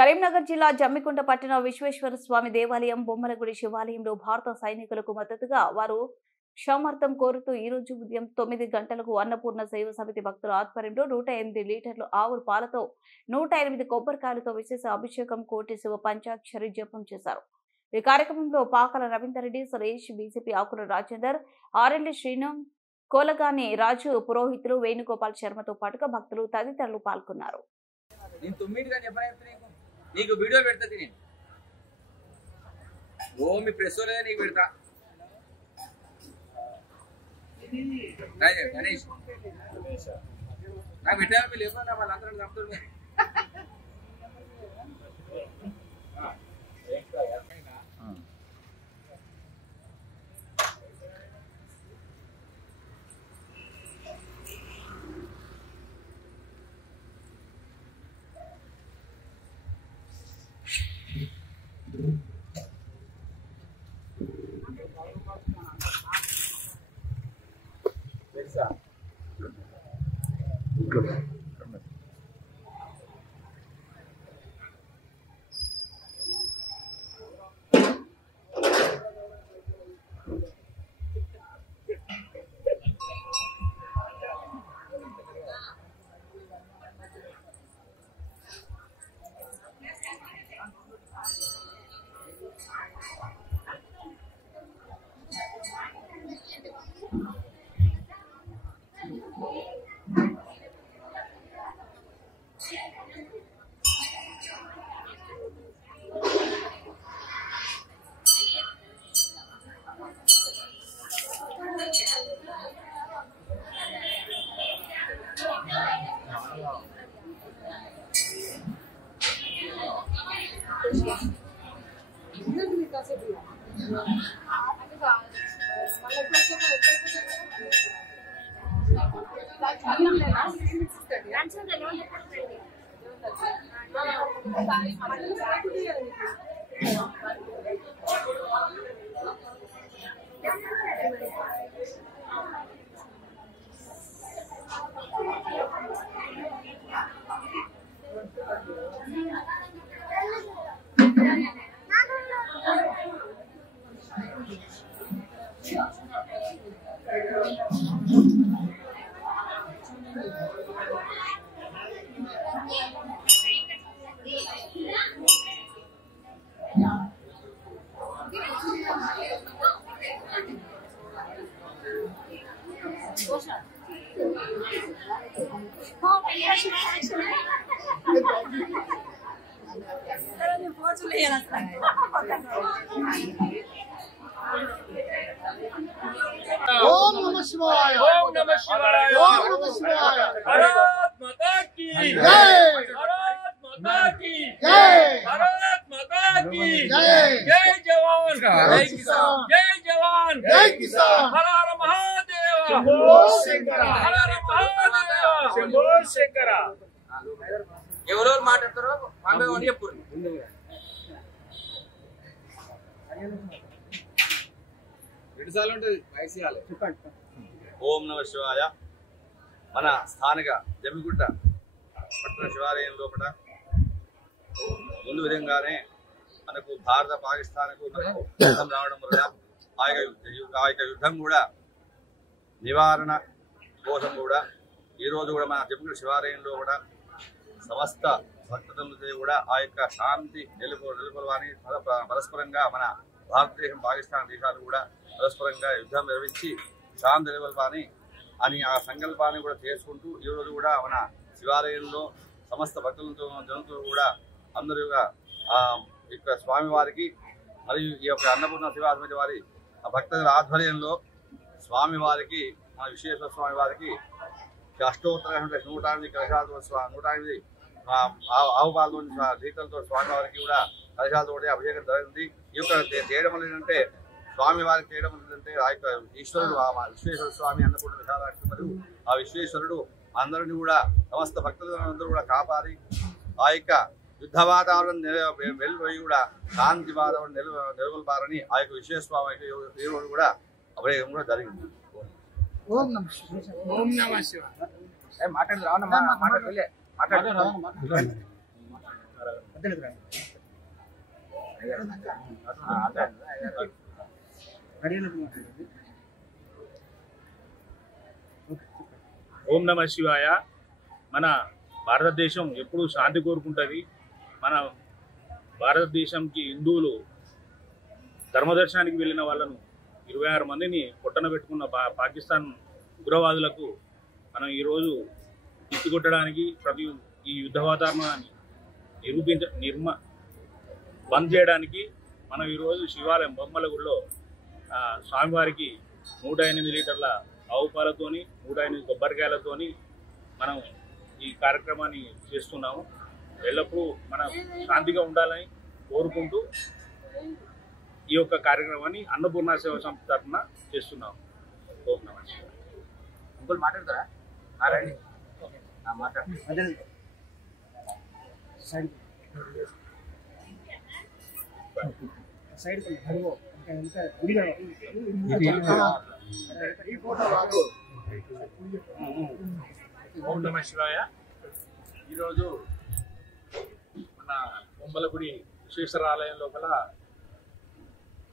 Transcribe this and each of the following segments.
కరీంనగర్ జిల్లా జమ్మికుంట పట్టణ విశ్వేశ్వర స్వామి దేవాలయం బొమ్మలగుడి శివాలయంలో భారత సైనికులకు మద్దతుగా వారు క్షమార్థం కోరుతూ ఈ రోజు ఉదయం 9 గంటలకు అన్నపూర్ణ సేవ సమితి భక్తుల ఆధ్వర్యంలో 108 లీటర్ల ఆవు పాలతో 108 కొబ్బరికాయలతో విశేష అభిషేకం కోటి శివ పంచాక్షరి జపం చేశారు. ఈ కార్యక్రమంలో పాకల రవీందర్ రెడ్డి, సురేష్, బీజేపీ ఆకుల రాజేందర్, ఆర్ఎల్ శ్రీను, కోలగాని రాజు, పురోహితులు వేణుగోపాల్ శర్మతో పాటుగా భక్తులు తదితరులు పాల్గొన్నారు. నీకు వీడియో పెడతాది నేను మీ ప్రెస్ నీకు పెడతా గణేష్ నాకు పెట్టాలి లేకుండా వాళ్ళందరూ చంపుతుంది. ओम नमः शिवाय, ओम नमः शिवाय, ओम नमः शिवाय। भारत माता की जय, भारत माता की जय, भारत माता की जय। जय जवान, जय किसान, जय जवान, जय किसान। हर हर महादेव, शंभो शंकर, हर हर महादेव, शंभो शंकर। ఎవరెవరు మాట్లాడతారో వాళ్ళు చెప్పు. ఓం నమ శివాయ. మన స్థానిక జమ్మిగుట్ట పట్టణ శివాలయం లోపల ముందు విధంగానే మనకు భారత పాకిస్తాన్కు యుద్ధం రావడం వల్ల ఆ యొక్క యుద్ధం కూడా నివారణ కోసం కూడా ఈరోజు కూడా మన జమ్మిగుట్ట శివాలయంలో కూడా సమస్త భక్తులతో కూడా ఆ యొక్క శాంతి నెలకొల్పాలని పరస్పరంగా మన భారతదేశం పాకిస్తాన్ దేశాలు కూడా పరస్పరంగా యుద్ధం నిర్వహించి శాంతి నెలకొల్పాలని అని ఆ సంకల్పాన్ని కూడా చేసుకుంటూ ఈరోజు కూడా మన శివాలయంలో సమస్త భక్తులతో జనంతో కూడా అందరూ ఇక్కడ స్వామివారికి మరియు ఈ యొక్క అన్నపూర్ణ శివాసమితి వారి భక్తుల ఆధ్వర్యంలో స్వామివారికి మన విశ్వేశ్వర స్వామి వారికి అష్టోత్తర 108 కలశాలతో 108 ఆవు పాలతో లీటర్లతో స్వామివారికి కూడా కలశాలతో అభిషేకం జరిగింది. ఈ యొక్క చేయడం వల్ల ఏంటంటే స్వామివారికి చేయడం వల్ల ఏంటంటే ఆ యొక్క ఈశ్వరుడు విశ్వేశ్వర స్వామి అన్నపూర్ణ విశాలాక్షి మరియు ఆ విశ్వేశ్వరుడు అందరినీ కూడా సమస్త భక్తులందరూ కూడా కాపాడి ఆ యొక్క యుద్ధ వాతావరణం వెళ్ళిపోయి కూడా శాంతి వాతావరణం నెలకొల్పారని ఆ యొక్క విశ్వేశ్వర స్వామి ఈరోజు కూడా అభిషేకం కూడా జరిగింది. ఓం నమః శివాయ, ఓం నమః శివాయ। మాట్లాడదు రావణ మాట్లాడలే మాట్లాడు ఓం నమ శివాయ. మన భారతదేశం ఎప్పుడు శాంతి కోరుకుంటుంది. మన భారతదేశంకి హిందువులు ధర్మదర్శనానికి వెళ్ళిన వాళ్ళను 26 మందిని పొట్టన పెట్టుకున్న పాకిస్తాన్ ఉగ్రవాదులకు మనం ఈరోజు తిప్పికొట్టడానికి ప్రతి ఈ యుద్ధ వాతావరణాన్ని బంద్ చేయడానికి మనం ఈరోజు శివాలయం బొమ్మలగూడలో స్వామివారికి 108 లీటర్ల ఆవు పాలతోని 108 కొబ్బరికాయలతోని మనం ఈ కార్యక్రమాన్ని చేస్తున్నాము. ఎల్లప్పుడూ మనం శాంతిగా ఉండాలని కోరుకుంటూ ఈ యొక్క కార్యక్రమాన్ని అన్నపూర్ణ సేవ సంస్థ తరఫున చేస్తున్నాము. ఓం నమః శివాయ. ఇంకోటి మాట్లాడతారా? రండి మాట్లాడు. ఓం నమ శివాయ. ఈరోజు మన బొమ్మలగుడి విశ్వేశ్వర ఆలయం లోపల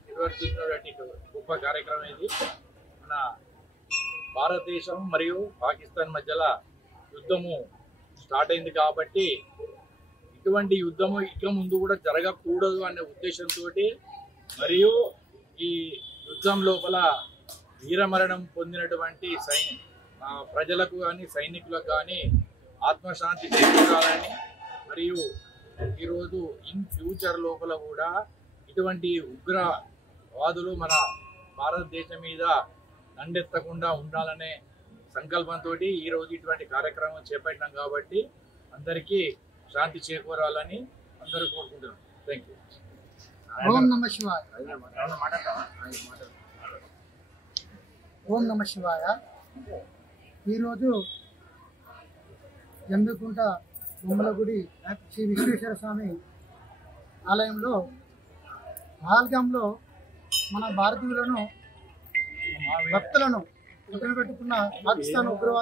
నిర్వర్తించినటువంటి గొప్ప కార్యక్రమం ఇది. మన భారతదేశం మరియు పాకిస్తాన్ మధ్యలో యుద్ధము స్టార్ట్ అయింది కాబట్టి ఇటువంటి యుద్ధము ఇక ముందు కూడా జరగకూడదు అనే ఉద్దేశంతో మరియు ఈ యుద్ధం లోపల వీరమరణం పొందినటువంటి ప్రజలకు కానీ సైనికులకు కానీ ఆత్మశాంతి చేకూరాలని మరియు ఈరోజు ఇన్ ఫ్యూచర్ లోపల కూడా ఇటువంటి ఉగ్రవాదులు మన భారతదేశం మీద దండెత్తకుండా ఉండాలనే సంకల్పంతో ఈరోజు ఇటువంటి కార్యక్రమం చేపట్టినాం కాబట్టి అందరికీ శాంతి చేకూరాలని అందరూ కోరుకుంటున్నాం. Thank you. ఓం నమ శివాయ. ఓం నమ శివాయ. ఈరోజు జమ్మికుంట బొమ్మలగుడి శ్రీ విశ్వేశ్వర స్వామి ఆలయంలో పహల్గామ్లో మన భారతీయులను భక్తులను పెట్టుకున్న పాకిస్తాన్ ఉగ్రవాద